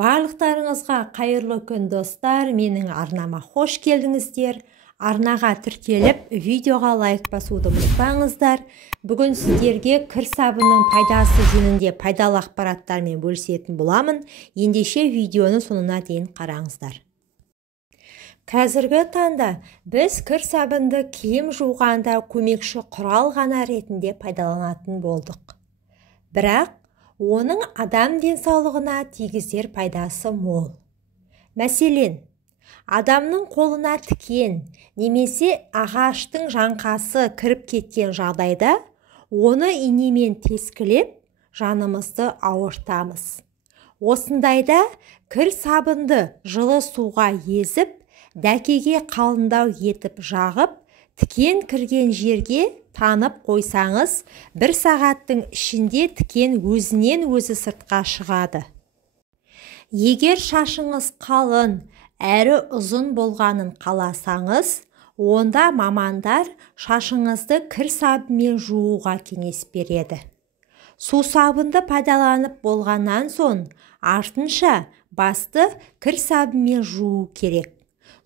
Барлықтарыңызға қайырлы күн достар, менің арнама қош келдіңіздер. Арнаға тіркеліп, видеоға лайк басуды ұмытпаңыздар. Бүгін сіздерге кір сабынның пайдасы жөнінде пайдалы ақпараттармен бөлісетін боламын. Ендеше видеоны соңына дейін қараңыздар. Қазіргі таңда біз кір сабынды киім жуғанда көмекші құрал ғана ретінде пайдаланатын болдық. Бірақ оның адам денсаулығына тигізер пайдасы мол. Мәселен, адамның қолына тікен немесе ағаштың жаңқасы кіріп кеткен жағдайда оны инемен тескілеп жанымызды ауыртамыз. Осындайда кір сабынды жылы суға езіп, дәкеге қалыңдау етіп жағып, тікен кірген жерге танып қойсаңыз, 1 сағаттың ішінде тікен өзінен өзі сыртқа шығады. Егер шашыңыз қалың, әрі ұзын болғанын қаласаңыз, онда мамандар шашыңызды кір сабынмен жууға кеңес береді. Су сабынды пайдаланып болғаннан соң, артынша басты кір сабынмен жуу керек.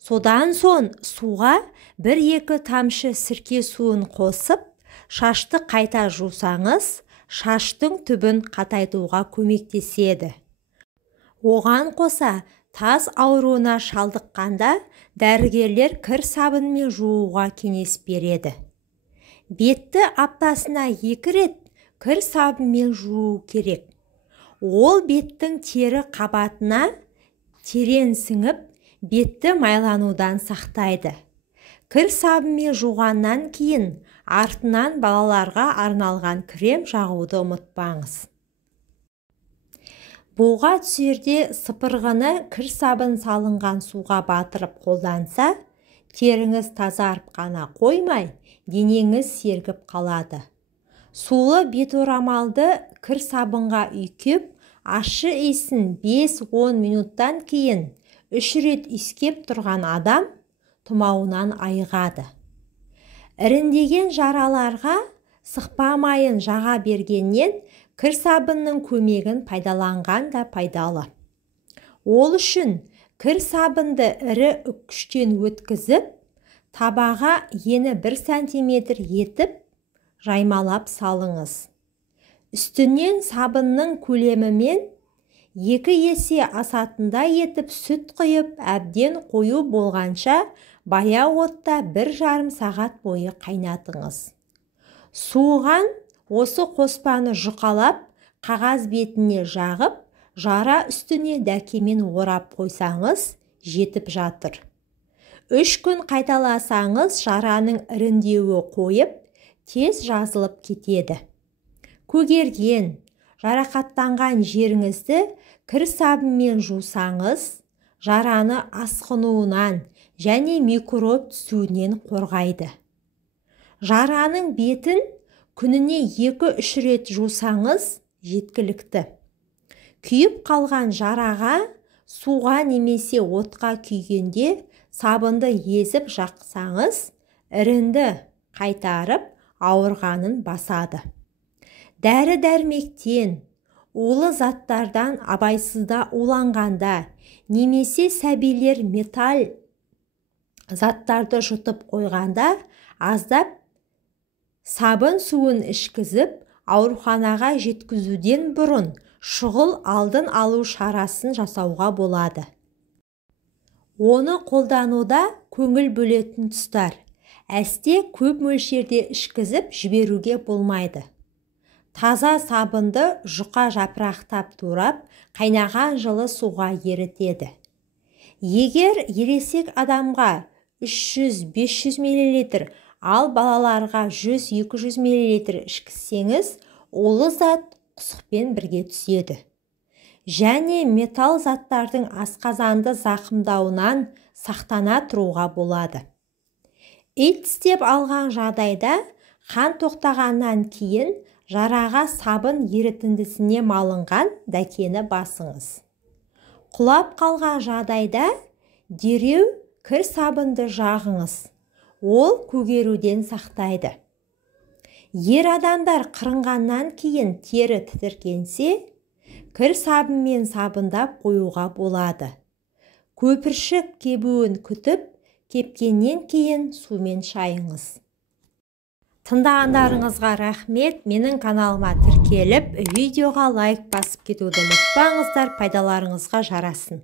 Содан соң суға 1-2 тамшы сірке суын қосып, шашты қайта жусаңыз, шаштың түбін қатайтуға көмектеседі. Оған қоса, таз ауруына шалдыққанда дәрігерлер кір сабынмен жууға кеңес береді. Бетті аптасына 2 рет кір сабынмен жуу керек. Ол беттің тері қабатына терең сіңіп, бетті майланудан сақтайды. Кір сабынмен жуғаннан кейін артынан балаларға арналған крем жағуды ұмытпаңыз. Буға түсерде сыпырғыны кір сабын салынған суға батырып қолданса, теріңіз тазарып қана қоймай, денеңіз сергіп қалады. Сулы беторамалды кір сабынға үйкеп, ащы иісін 5-10 минуттан кейін 3 рет иіскеп тұрған адам тұмауынан айығады. Іріндеген жараларға сықпамайын жаға бергеннен кір сабынның көмегін пайдаланған да пайдалы. Ол үшін кір сабынды ірі үккіштен өткізіп, табаға ені 1 сантиметр етіп, жаймалап салыңыз. Үстінен сабынның көлемімен 2 есе асатында етіп сүт құйып, әбден қою болғанша баяу отта 1,5 сағат бойы қайнатыңыз. Суыған осы қоспаны жұқалап, қағаз бетіне жағып, жара үстіне дәкемен орап қойсаңыз, жетіп жатыр. 3 күн қайталасаңыз, жараның іріндеуі қойып, тез жазылып кетеді. Көгерген, жарақаттанған жеріңізді кір сабынмен жусаңыз, жараны асқынуынан және микроб түсуінен қорғайды. Жараның бетін күніне 2-3 рет жусаңыз жеткілікті. Күйіп қалған жараға суға немесе отқа күйгенде сабынды езіп жақсаңыз, ірінді қайтарып ауырғанын басады. Дәрі-дәрмектен, улы заттардан абайсызда уланғанда, немесе сәбилер металл заттарды жұтып қойғанда, аздап сабын суын ішкізіп, ауруханаға жеткізуден бұрын шұғыл алдын алу шарасын жасауға болады. Оны қолдануда көңіл бөлетін тұстар. Әсте көп мөлшерде ішкізіп жіберуге болмайды. Таза сабынды жұқа жапырақтап турап, қайнаған жылы суға ерітеді. Егер ересек адамға 300-500 мл, ал балаларға 100-200 мл ішкізсеңіз, улы зат құсықпен бірге түседі. Және металл заттардың асқазанды зақымдауынан сақтана тұруға болады. Ит тістеп алған жағдайда қан тоқтағаннан кейін жараға сабын ерітіндісіне малынған дәкені басыңыз. Құлап қалған жағдайда дереу кір сабынды жағыңыз. Ол көгеруден сақтайды. Ер адамдар қырынғаннан кейін тері тітіркенсе, кір сабынмен сабындап қоюға болады. Көпіршік кебуін күтіп, кепкеннен кейін сумен шайыңыз. Тыңдағандарыңызға рахмет. Менің каналыма тіркеліп, видеоға лайк басып кетуді ұмытпаңыздар, пайдаларыңызға жарасын.